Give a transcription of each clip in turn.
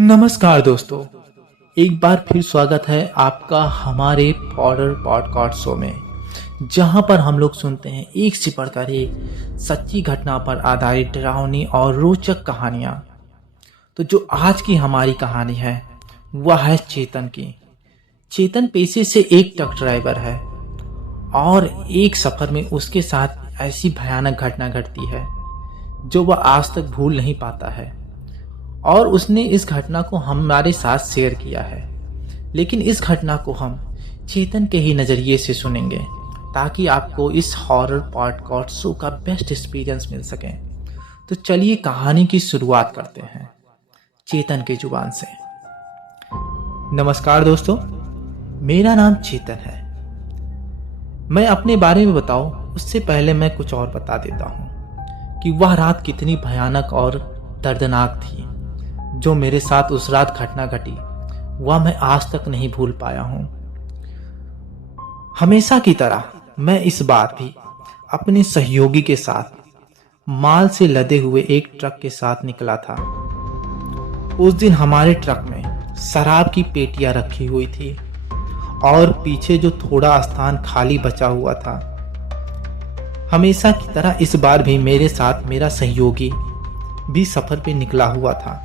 नमस्कार दोस्तों, एक बार फिर स्वागत है आपका हमारे हॉरर पॉडकास्ट शो में, जहां पर हम लोग सुनते हैं एक से बढ़कर एक सच्ची घटना पर आधारित डरावनी और रोचक कहानियां। तो जो आज की हमारी कहानी है वह है चेतन की। चेतन पेशे से एक ट्रक ड्राइवर है और एक सफर में उसके साथ ऐसी भयानक घटना घटती है जो वह आज तक भूल नहीं पाता है और उसने इस घटना को हमारे साथ शेयर किया है। लेकिन इस घटना को हम चेतन के ही नज़रिए से सुनेंगे ताकि आपको इस हॉरर पॉडकास्ट शो का बेस्ट एक्सपीरियंस मिल सके। तो चलिए कहानी की शुरुआत करते हैं चेतन की जुबान से। नमस्कार दोस्तों, मेरा नाम चेतन है। मैं अपने बारे में बताऊं उससे पहले मैं कुछ और बता देता हूं कि वह रात कितनी भयानक और दर्दनाक थी जो मेरे साथ उस रात घटना घटी। वह मैं आज तक नहीं भूल पाया हूं। हमेशा की तरह मैं इस बार भी अपने सहयोगी के साथ माल से लदे हुए एक ट्रक के साथ निकला था। उस दिन हमारे ट्रक में शराब की पेटियां रखी हुई थी और पीछे जो थोड़ा स्थान खाली बचा हुआ था। हमेशा की तरह इस बार भी मेरे साथ मेरा सहयोगी भी सफर पे निकला हुआ था।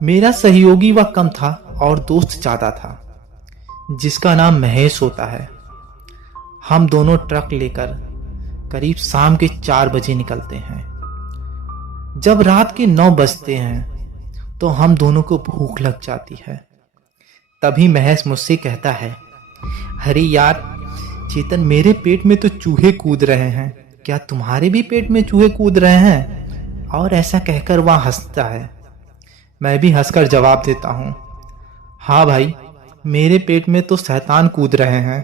मेरा सहयोगी वह कम था और दोस्त ज्यादा था, जिसका नाम महेश होता है। हम दोनों ट्रक लेकर करीब शाम के 4 बजे निकलते हैं। जब रात के 9 बजते हैं तो हम दोनों को भूख लग जाती है। तभी महेश मुझसे कहता है, अरे यार चेतन, मेरे पेट में तो चूहे कूद रहे हैं, क्या तुम्हारे भी पेट में चूहे कूद रहे हैं? और ऐसा कहकर वह हंसता है। मैं भी हंसकर जवाब देता हूँ, हाँ भाई, मेरे पेट में तो शैतान कूद रहे हैं।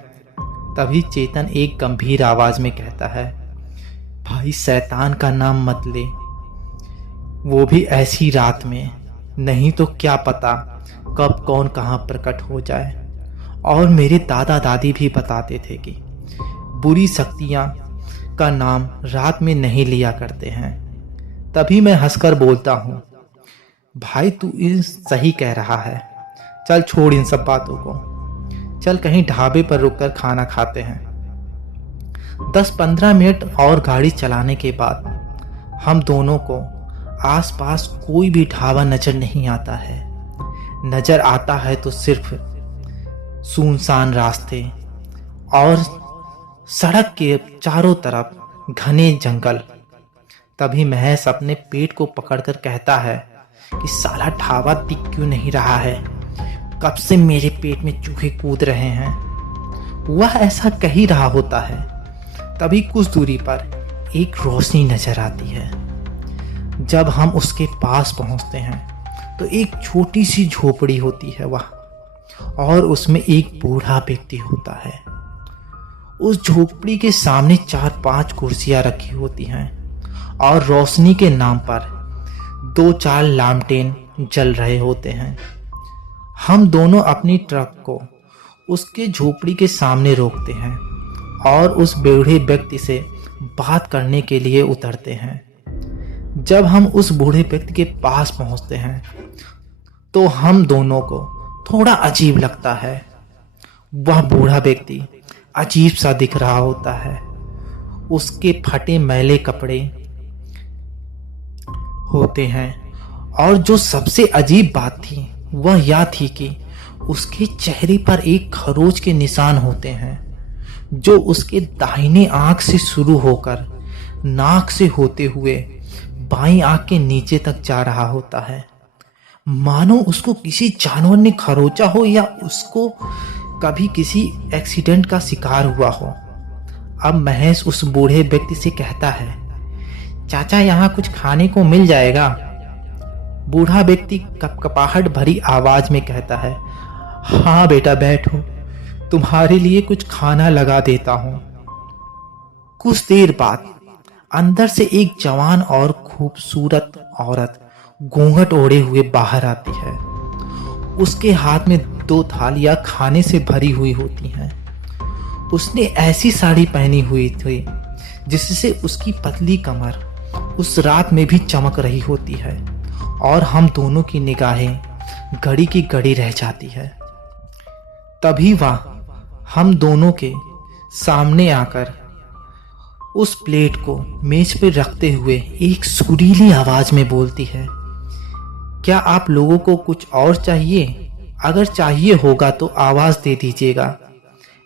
तभी चेतन एक गंभीर आवाज में कहता है, भाई शैतान का नाम मत ले, वो भी ऐसी रात में, नहीं तो क्या पता कब कौन कहाँ प्रकट हो जाए। और मेरे दादा दादी भी बताते थे कि बुरी शक्तियाँ का नाम रात में नहीं लिया करते हैं। तभी मैं हंसकर बोलता हूँ, भाई तू सही कह रहा है, चल छोड़ इन सब बातों को, चल कहीं ढाबे पर रुककर खाना खाते हैं। 10-15 मिनट और गाड़ी चलाने के बाद हम दोनों को आसपास कोई भी ढाबा नजर नहीं आता है। नजर आता है तो सिर्फ सुनसान रास्ते और सड़क के चारों तरफ घने जंगल। तभी महेश अपने पेट को पकड़कर कहता है कि साला ढाबा दिख क्यों नहीं रहा है, कब से मेरे पेट में चूहे कूद रहे हैं। वह ऐसा कह ही रहा होता है। तभी कुछ दूरी पर एक रोशनी नजर आती है। जब हम उसके पास पहुंचते हैं तो एक छोटी सी झोपड़ी होती है वह, और उसमें एक बूढ़ा व्यक्ति होता है। उस झोपड़ी के सामने 4-5 कुर्सियां रखी होती हैं और रोशनी के नाम पर 2-4 लालटेन जल रहे होते हैं। हम दोनों अपनी ट्रक को उसके झोपड़ी के सामने रोकते हैं और उस बूढ़े व्यक्ति से बात करने के लिए उतरते हैं। जब हम उस बूढ़े व्यक्ति के पास पहुंचते हैं तो हम दोनों को थोड़ा अजीब लगता है। वह बूढ़ा व्यक्ति अजीब सा दिख रहा होता है। उसके फटे मैले कपड़े होते हैं और जो सबसे अजीब बात थी वह यह थी कि उसके चेहरे पर एक खरोच के निशान होते हैं जो उसके दाहिने आंख से शुरू होकर नाक से होते हुए बाईं आंख के नीचे तक जा रहा होता है, मानो उसको किसी जानवर ने खरोचा हो या उसको कभी किसी एक्सीडेंट का शिकार हुआ हो। अब महेश उस बूढ़े व्यक्ति से कहता है, चाचा यहाँ कुछ खाने को मिल जाएगा? बूढ़ा व्यक्ति कपकपाहट भरी आवाज में कहता है, हाँ बेटा बैठो, तुम्हारे लिए कुछ खाना लगा देता हूं। कुछ देर बाद अंदर से एक जवान और खूबसूरत औरत घूंघट ओढ़े हुए बाहर आती है। उसके हाथ में 2 थालियां खाने से भरी हुई होती हैं। उसने ऐसी साड़ी पहनी हुई थी जिससे उसकी पतली कमर उस रात में भी चमक रही होती है और हम दोनों की निगाहें घड़ी की घड़ी रह जाती है। तभी वह हम दोनों के सामने आकर उस प्लेट को मेज पर रखते हुए एक सुरीली आवाज में बोलती है, क्या आप लोगों को कुछ और चाहिए? अगर चाहिए होगा तो आवाज दे दीजिएगा।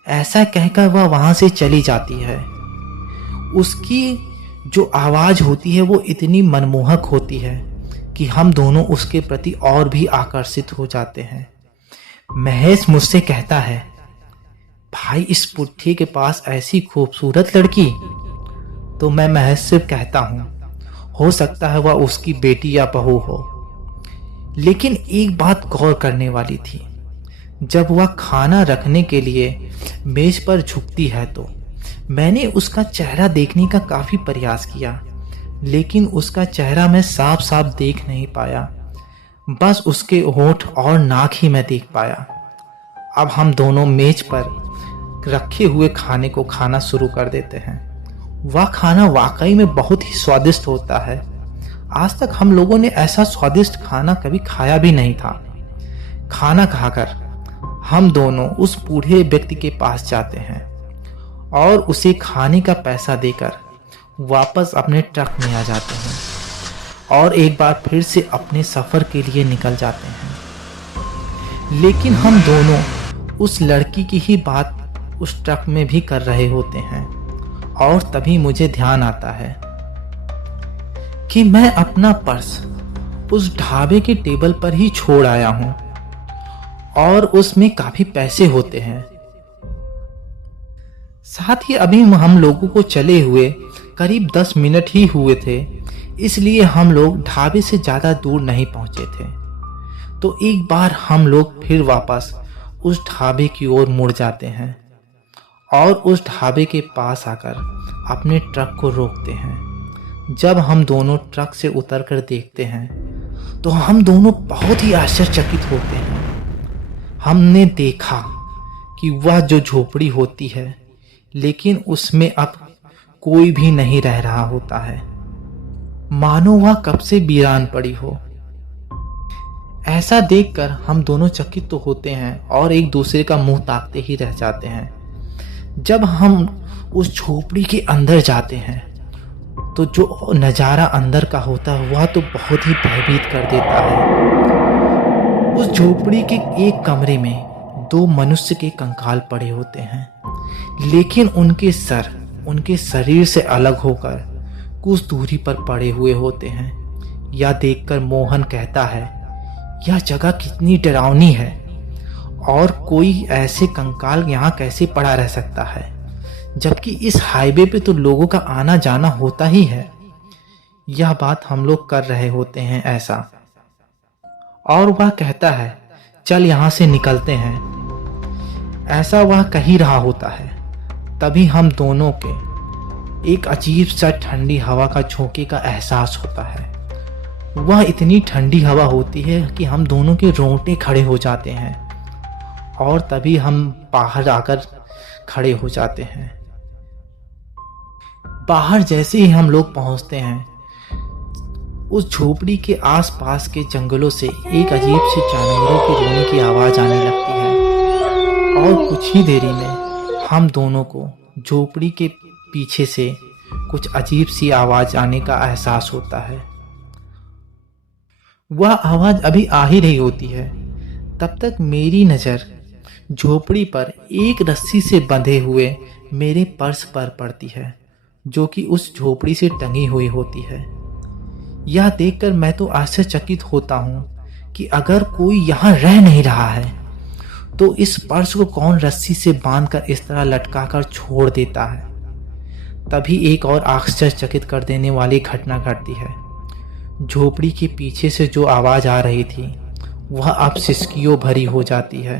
ऐसा कहकर वह वहां से चली जाती है। उसकी जो आवाज होती है वो इतनी मनमोहक होती है कि हम दोनों उसके प्रति और भी आकर्षित हो जाते हैं। महेश मुझसे कहता है, भाई इस पुट्ठी के पास ऐसी खूबसूरत लड़की। तो मैं महेश से कहता हूँ, हो सकता है वह उसकी बेटी या बहू हो। लेकिन एक बात गौर करने वाली थी, जब वह खाना रखने के लिए मेज पर झुकती है तो मैंने उसका चेहरा देखने का काफी प्रयास किया, लेकिन उसका चेहरा मैं साफ साफ देख नहीं पाया। बस उसके होंठ और नाक ही मैं देख पाया। अब हम दोनों मेज पर रखे हुए खाने को खाना शुरू कर देते हैं। वह खाना वाकई में बहुत ही स्वादिष्ट होता है। आज तक हम लोगों ने ऐसा स्वादिष्ट खाना कभी खाया भी नहीं था। खाना खाकर हम दोनों उस बूढ़े व्यक्ति के पास जाते हैं और उसे खाने का पैसा देकर वापस अपने ट्रक में आ जाते हैं और एक बार फिर से अपने सफर के लिए निकल जाते हैं। लेकिन हम दोनों उस लड़की की ही बात उस ट्रक में भी कर रहे होते हैं और तभी मुझे ध्यान आता है कि मैं अपना पर्स उस ढाबे के टेबल पर ही छोड़ आया हूं और उसमें काफी पैसे होते हैं। साथ ही अभी हम लोगों को चले हुए करीब 10 मिनट ही हुए थे, इसलिए हम लोग ढाबे से ज़्यादा दूर नहीं पहुंचे थे। तो एक बार हम लोग फिर वापस उस ढाबे की ओर मुड़ जाते हैं और उस ढाबे के पास आकर अपने ट्रक को रोकते हैं। जब हम दोनों ट्रक से उतरकर देखते हैं तो हम दोनों बहुत ही आश्चर्यचकित होते हैं। हमने देखा कि वह जो झोपड़ी होती है, लेकिन उसमें अब कोई भी नहीं रह रहा होता है, मानो वह कब से वीरान पड़ी हो। ऐसा देखकर हम दोनों चकित तो होते हैं और एक दूसरे का मुंह ताकते ही रह जाते हैं। जब हम उस झोपड़ी के अंदर जाते हैं तो जो नज़ारा अंदर का होता है वह तो बहुत ही भयभीत कर देता है। उस झोपड़ी के एक कमरे में 2 मनुष्य के कंकाल पड़े होते हैं, लेकिन उनके सर उनके शरीर से अलग होकर कुछ दूरी पर पड़े हुए होते हैं। यह देखकर मोहन कहता है, यह जगह कितनी डरावनी है और कोई ऐसे कंकाल यहाँ कैसे पड़ा रह सकता है, जबकि इस हाईवे पे तो लोगों का आना जाना होता ही है। यह बात हम लोग कर रहे होते हैं ऐसा, और वह कहता है, चल यहाँ से निकलते हैं। ऐसा वह कह ही रहा होता है, तभी हम दोनों के एक अजीब सा ठंडी हवा का झोंके का एहसास होता है। वह इतनी ठंडी हवा होती है कि हम दोनों के रोंगटे खड़े हो जाते हैं और तभी हम बाहर आकर खड़े हो जाते हैं। बाहर जैसे ही हम लोग पहुंचते हैं, उस झोपड़ी के आसपास के जंगलों से एक अजीब सी जानवरों के रोने की आवाज आने लगती है और कुछ ही देरी में हम दोनों को झोपड़ी के पीछे से कुछ अजीब सी आवाज आने का एहसास होता है। वह आवाज अभी आ ही रही होती है, तब तक मेरी नज़र झोपड़ी पर एक रस्सी से बंधे हुए मेरे पर्स पर पड़ती है, जो कि उस झोपड़ी से टंगी हुई होती है। यह देखकर मैं तो आश्चर्यचकित होता हूँ कि अगर कोई यहाँ रह नहीं रहा है तो इस पर्स को कौन रस्सी से बांधकर इस तरह लटकाकर छोड़ देता है। तभी एक और आश्चर्यचकित कर देने वाली घटना घटती है। झोपड़ी के पीछे से जो आवाज आ रही थी वह अब सिसकियों भरी हो जाती है।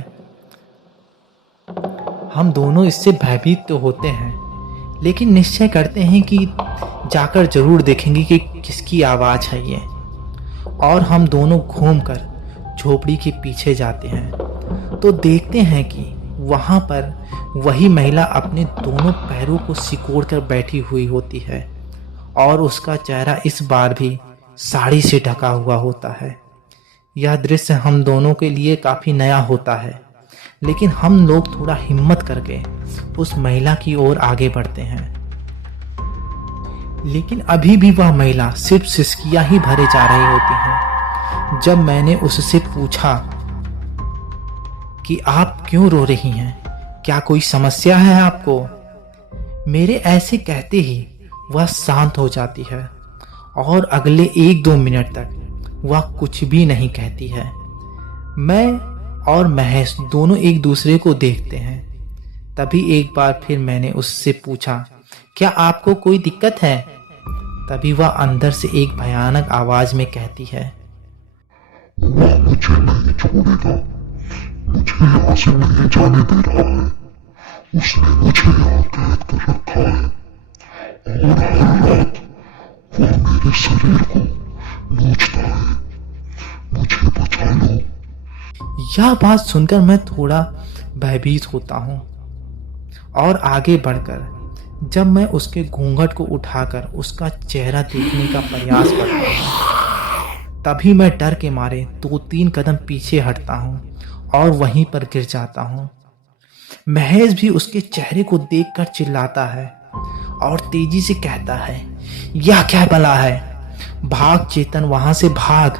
हम दोनों इससे भयभीत तो होते हैं, लेकिन निश्चय करते हैं कि जाकर जरूर देखेंगे कि किसकी आवाज है ये, और हम दोनों घूमकर झोपड़ी के पीछे जाते हैं तो देखते हैं कि वहां पर वही महिला अपने दोनों पैरों को सिकोड़ कर बैठी हुई होती है और उसका चेहरा इस बार भी साड़ी से ढका हुआ होता है। यह दृश्य हम दोनों के लिए काफी नया होता है, लेकिन हम लोग थोड़ा हिम्मत करके उस महिला की ओर आगे बढ़ते हैं। लेकिन अभी भी वह महिला सिर्फ सिसकियां ही भरे जा रही होती है। जब मैंने उससे पूछा कि आप क्यों रो रही हैं, क्या कोई समस्या है आपको, मेरे ऐसे कहते ही वह शांत हो जाती है और अगले 1-2 मिनट तक वह कुछ भी नहीं कहती है। मैं और महेश दोनों एक दूसरे को देखते हैं। तभी एक बार फिर मैंने उससे पूछा, क्या आपको कोई दिक्कत है? तभी वह अंदर से एक भयानक आवाज में कहती है, वह मुझे नहीं छोड़ेगा, मुझे यहाँ से नहीं जाने दे रहा है। उसने मुझे यहाँ कैद कर रखा है और हर रात वह मेरे शरीर को नोचता है। मुझे बचा लो। यह बात सुनकर मैं थोड़ा भयभीत होता हूँ और आगे बढ़कर जब मैं उसके घूंघट को उठाकर उसका चेहरा देखने का प्रयास करता हूँ, तभी मैं डर के मारे 2-3 कदम पीछे हटता हूँ और वहीं पर गिर जाता हूँ। महेश भी उसके चेहरे को देखकर चिल्लाता है और तेजी से कहता है, यह क्या भला है, भाग चेतन, वहां से भाग।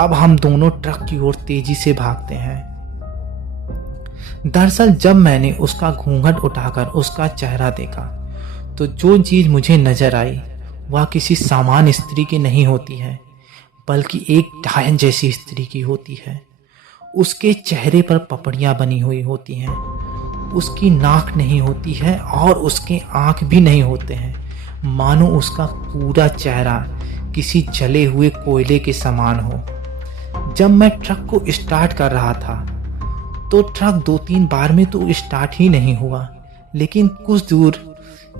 अब हम दोनों ट्रक की ओर तेजी से भागते हैं। दरअसल जब मैंने उसका घूंघट उठाकर उसका चेहरा देखा तो जो चीज मुझे नजर आई वह किसी सामान्य स्त्री की नहीं होती है, बल्कि एक डायन जैसी स्त्री की होती है। उसके चेहरे पर पपड़ियां बनी हुई होती हैं, उसकी नाक नहीं होती है और उसके आंख भी नहीं होते हैं, मानो उसका पूरा चेहरा किसी जले हुए कोयले के समान हो। जब मैं ट्रक को स्टार्ट कर रहा था तो ट्रक 2-3 बार में तो स्टार्ट ही नहीं हुआ, लेकिन कुछ दूर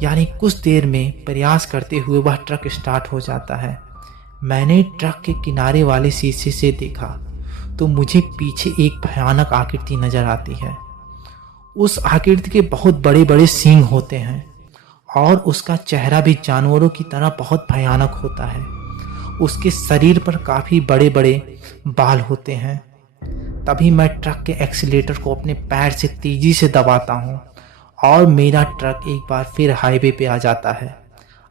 यानी कुछ देर में प्रयास करते हुए वह ट्रक स्टार्ट हो जाता है। मैंने ट्रक के किनारे वाले शीशे से देखा तो मुझे पीछे एक भयानक आकृति नजर आती है। उस आकृति के बहुत बड़े बड़े सींग होते हैं और उसका चेहरा भी जानवरों की तरह बहुत भयानक होता है। उसके शरीर पर काफी बड़े बड़े बाल होते हैं। तभी मैं ट्रक के एक्सीलेटर को अपने पैर से तेजी से दबाता हूँ और मेरा ट्रक एक बार फिर हाईवे पे आ जाता है।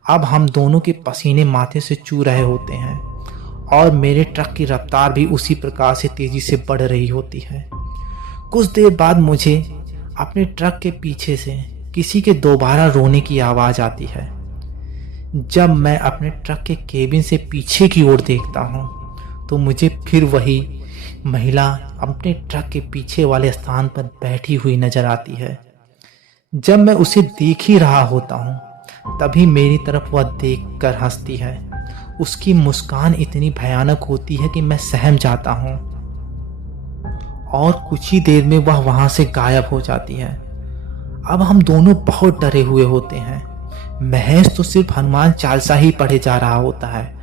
अब हम दोनों के पसीने माथे से चू रहे होते हैं और मेरे ट्रक की रफ्तार भी उसी प्रकार से तेजी से बढ़ रही होती है। कुछ देर बाद मुझे अपने ट्रक के पीछे से किसी के दोबारा रोने की आवाज आती है। जब मैं अपने ट्रक के केबिन से पीछे की ओर देखता हूँ तो मुझे फिर वही महिला अपने ट्रक के पीछे वाले स्थान पर बैठी हुई नजर आती है। जब मैं उसे देख ही रहा होता हूँ तभी मेरी तरफ वह देखकर हंसती है। उसकी मुस्कान इतनी भयानक होती है कि मैं सहम जाता हूँ और कुछ ही देर में वह वहां से गायब हो जाती है। अब हम दोनों बहुत डरे हुए होते हैं। महेश तो सिर्फ हनुमान चालीसा ही पढ़े जा रहा होता है,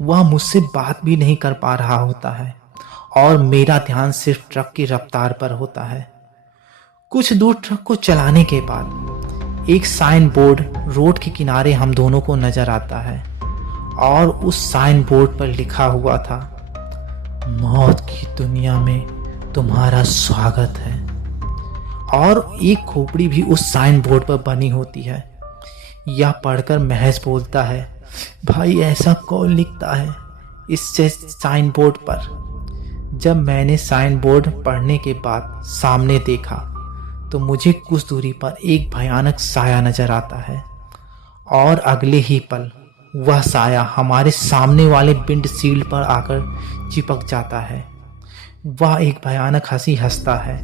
वह मुझसे बात भी नहीं कर पा रहा होता है और मेरा ध्यान सिर्फ ट्रक की रफ्तार पर होता है। कुछ दूर ट्रक को चलाने के बाद एक साइन बोर्ड रोड के किनारे हम दोनों को नजर आता है और उस साइन बोर्ड पर लिखा हुआ था, मौत की दुनिया में तुम्हारा स्वागत है। और एक खोपड़ी भी उस साइन बोर्ड पर बनी होती है। यह पढ़कर महेश बोलता है, भाई ऐसा कौन लिखता है इस साइन बोर्ड पर? जब मैंने साइन बोर्ड पढ़ने के बाद सामने देखा तो मुझे कुछ दूरी पर एक भयानक साया नजर आता है और अगले ही पल वह साया हमारे सामने वाले विंडशील्ड पर आकर चिपक जाता है। वह एक भयानक हंसी हंसता है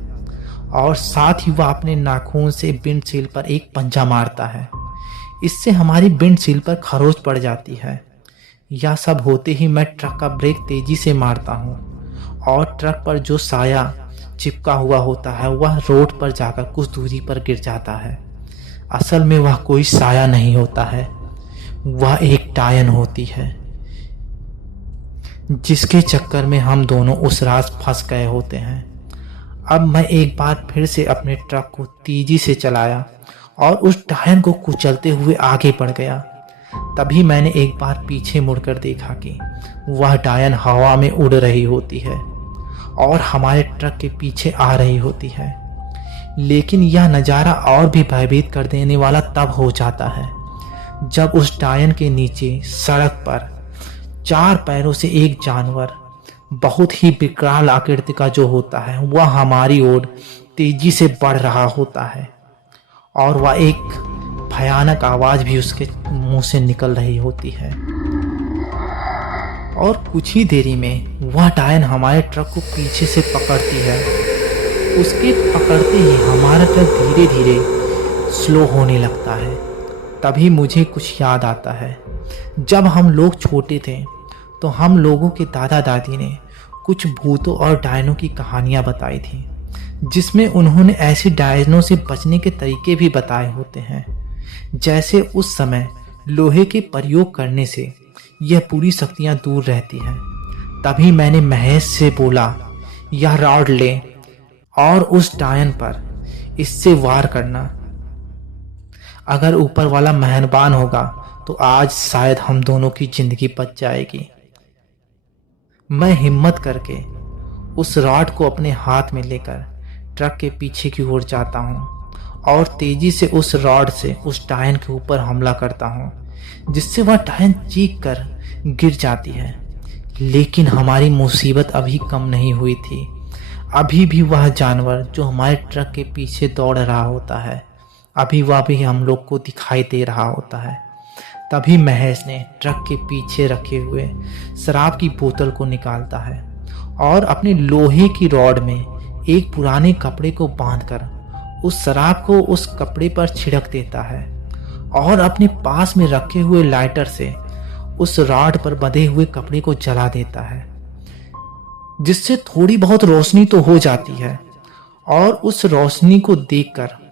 और साथ ही वह अपने नाखून से विंडशील्ड पर एक पंजा मारता है। इससे हमारी विंडशील्ड पर खरोच पड़ जाती है। यह सब होते ही मैं ट्रक का ब्रेक तेजी से मारता हूँ और ट्रक पर जो साया चिपका हुआ होता है वह रोड पर जाकर कुछ दूरी पर गिर जाता है। असल में वह कोई साया नहीं होता है, वह एक डायन होती है जिसके चक्कर में हम दोनों उस रात फंस गए होते हैं। अब मैं एक बार फिर से अपने ट्रक को तेजी से चलाया और उस डायन को कुचलते हुए आगे बढ़ गया। तभी मैंने एक बार पीछे मुड़कर देखा कि वह डायन हवा में उड़ रही होती है और हमारे ट्रक के पीछे आ रही होती है। लेकिन यह नज़ारा और भी भयभीत कर देने वाला तब हो जाता है जब उस डायन के नीचे सड़क पर 4 पैरों से एक जानवर, बहुत ही विकराल आकृति का जो होता है, वह हमारी ओर तेजी से बढ़ रहा होता है और वह एक भयानक आवाज भी उसके मुंह से निकल रही होती है। और कुछ ही देरी में वह डायन हमारे ट्रक को पीछे से पकड़ती है। उसके पकड़ते ही हमारा ट्रक धीरे धीरे स्लो होने लगता है। तभी मुझे कुछ याद आता है। जब हम लोग छोटे थे तो हम लोगों के दादा दादी ने कुछ भूतों और डायनों की कहानियां बताई थी, जिसमें उन्होंने ऐसे डायनों से बचने के तरीके भी बताए होते हैं। जैसे उस समय लोहे के प्रयोग करने से यह पूरी शक्तियां दूर रहती हैं। तभी मैंने महेश से बोला, यह रॉड ले और उस डायन पर इससे वार करना। अगर ऊपर वाला मेहरबान होगा तो आज शायद हम दोनों की जिंदगी बच जाएगी। मैं हिम्मत करके उस रॉड को अपने हाथ में लेकर ट्रक के पीछे की ओर जाता हूँ और तेजी से उस रॉड से उस डायन के ऊपर हमला करता हूँ, जिससे वह डायन चीख कर गिर जाती है। लेकिन हमारी मुसीबत अभी कम नहीं हुई थी। अभी भी वह जानवर जो हमारे ट्रक के पीछे दौड़ रहा होता है, अभी वह भी हम लोग को दिखाई दे रहा होता है। तभी महेश ने ट्रक के पीछे रखे हुए शराब की बोतल को निकालता है और अपने लोहे की रॉड में एक पुराने कपड़े को बांधकर उस शराब को उस कपड़े पर छिड़क देता है और अपने पास में रखे हुए लाइटर से उस रॉड पर बंधे हुए कपड़े को जला देता है, जिससे थोड़ी बहुत रोशनी तो हो जाती है। और उस रोशनी को देखकर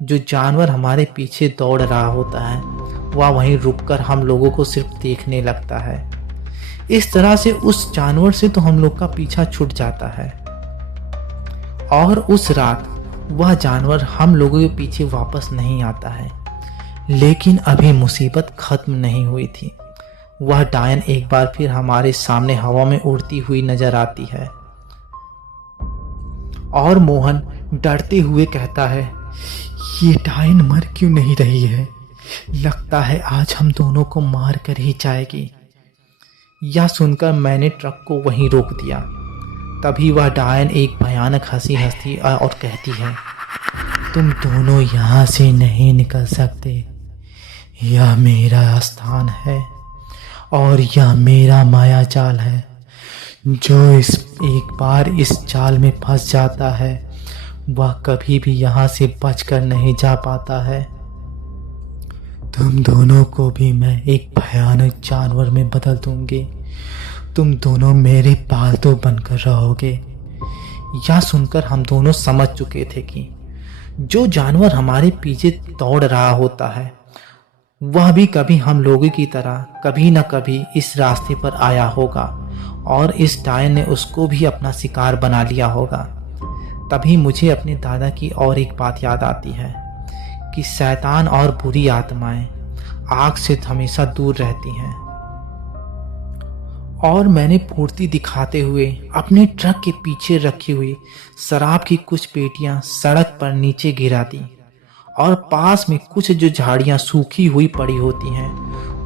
जो जानवर हमारे पीछे दौड़ रहा होता है, वह वहीं रुककर हम लोगों को सिर्फ देखने लगता है। इस तरह से उस जानवर से तो हम लोग का पीछा छूट जाता है और उस रात वह जानवर हम लोगों के पीछे वापस नहीं आता है। लेकिन अभी मुसीबत खत्म नहीं हुई थी। वह डायन एक बार फिर हमारे सामने हवा में उड़ती हुई नजर आती है और मोहन डरते हुए कहता है, ये डायन मर क्यों नहीं रही है? लगता है आज हम दोनों को मार कर ही जाएगी। यह सुनकर मैंने ट्रक को वहीं रोक दिया। तभी वह डायन एक भयानक हंसी हंसती और कहती है, तुम दोनों यहाँ से नहीं निकल सकते। यह मेरा स्थान है और यह मेरा माया जाल है। जो एक बार इस जाल में फंस जाता है वह कभी भी यहाँ से बचकर नहीं जा पाता है। तुम दोनों को भी मैं एक भयानक जानवर में बदल दूंगी। तुम दोनों मेरे पालतू बनकर रहोगे। यह सुनकर हम दोनों समझ चुके थे कि जो जानवर हमारे पीछे दौड़ रहा होता है वह भी कभी हम लोगों की तरह कभी न कभी इस रास्ते पर आया होगा और इस डायन ने उसको भी अपना शिकार बना लिया होगा। तभी मुझे अपने दादा की और एक बात याद आती है कि शैतान और बुरी आत्माएं आग से हमेशा दूर रहती हैं। और मैंने फुर्ती दिखाते हुए अपने ट्रक के पीछे रखी हुई शराब की कुछ पेटियां सड़क पर नीचे गिरा दी और पास में कुछ जो झाड़ियां सूखी हुई पड़ी होती हैं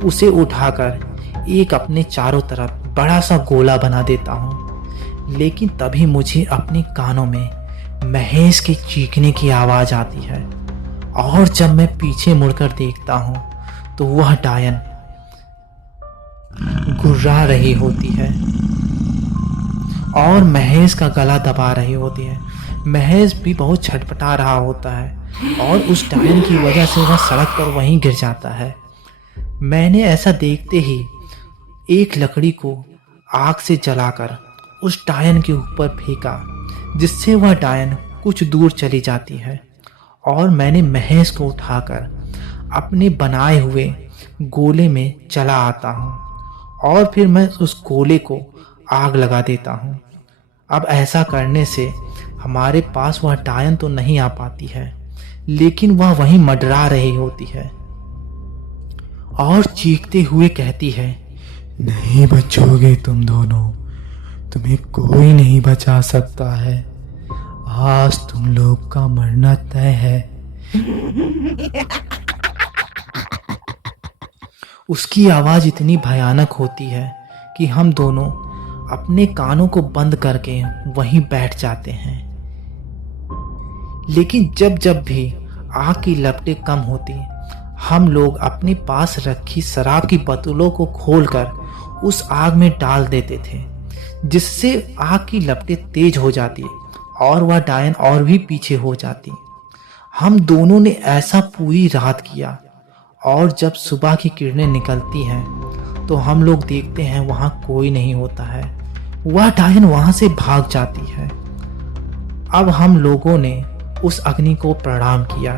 उसे उठाकर एक अपने चारों तरफ बड़ा सा गोला बना देता हूँ। लेकिन तभी मुझे अपने कानों में महेश के चीखने की आवाज आती है और जब मैं पीछे मुड़कर देखता हूँ तो वह डायन गुर्रा रही होती है और महेश का गला दबा रही होती है। महेश भी बहुत छटपटा रहा होता है और उस डायन की वजह से वह सड़क पर वहीं गिर जाता है। मैंने ऐसा देखते ही एक लकड़ी को आग से जलाकर उस डायन के ऊपर फेंका, जिससे वह डायन कुछ दूर चली जाती है और मैंने महेश को उठाकर अपने बनाए हुए गोले में चला आता हूँ और फिर मैं उस गोले को आग लगा देता हूँ। अब ऐसा करने से हमारे पास वह डायन तो नहीं आ पाती है, लेकिन वह वहीं मंडरा रही होती है और चीखते हुए कहती है, नहीं बचोगे तुम दोनों, तुम्हें कोई नहीं बचा सकता है। आज तुम लोग का मरना तय है। उसकी आवाज इतनी भयानक होती है कि हम दोनों अपने कानों को बंद करके वहीं बैठ जाते हैं। लेकिन जब जब भी आग की लपटें कम होती, हम लोग अपने पास रखी शराब की बोतलों को खोलकर उस आग में डाल देते थे, जिससे आग की लपटें तेज हो जाती और वह डायन और भी पीछे हो जाती। हम दोनों ने ऐसा पूरी रात किया और जब सुबह की किरणें निकलती हैं तो हम लोग देखते हैं वहां कोई नहीं होता है। वह डायन वहां से भाग जाती है। अब हम लोगों ने उस अग्नि को प्रणाम किया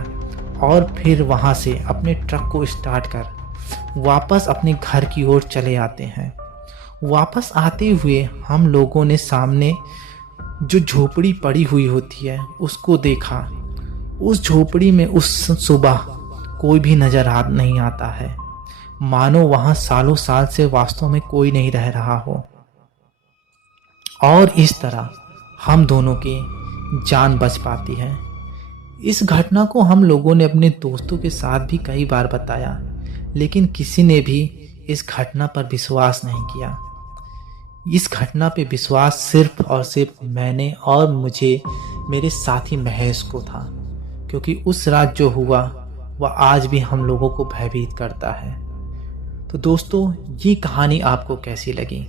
और फिर वहां से अपने ट्रक को स्टार्ट कर वापस अपने घर की ओर चले आते हैं। वापस आते हुए हम लोगों ने सामने जो झोपड़ी पड़ी हुई होती है उसको देखा। उस झोपड़ी में उस सुबह कोई भी नजर नहीं आता है, मानो वहां सालों साल से वास्तव में कोई नहीं रह रहा हो। और इस तरह हम दोनों की जान बच पाती है। इस घटना को हम लोगों ने अपने दोस्तों के साथ भी कई बार बताया, लेकिन किसी ने भी इस घटना पर विश्वास नहीं किया। इस घटना पे विश्वास सिर्फ और सिर्फ मैंने और मुझे मेरे साथी महेश को था, क्योंकि उस रात जो हुआ वह आज भी हम लोगों को भयभीत करता है। तो दोस्तों, ये कहानी आपको कैसी लगी?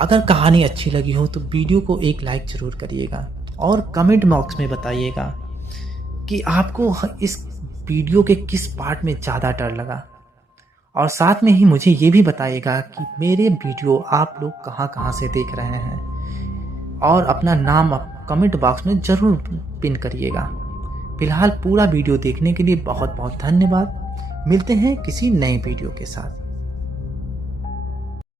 अगर कहानी अच्छी लगी हो तो वीडियो को एक लाइक जरूर करिएगा और कमेंट बॉक्स में बताइएगा कि आपको इस वीडियो के किस पार्ट में ज़्यादा डर लगा। और साथ में ही मुझे ये भी बताइएगा कि मेरे वीडियो आप लोग कहाँ से देख रहे हैं, और अपना नाम कमेंट बॉक्स में ज़रूर पिन करिएगा। फिलहाल पूरा वीडियो देखने के लिए बहुत बहुत धन्यवाद। मिलते हैं किसी नए वीडियो के साथ।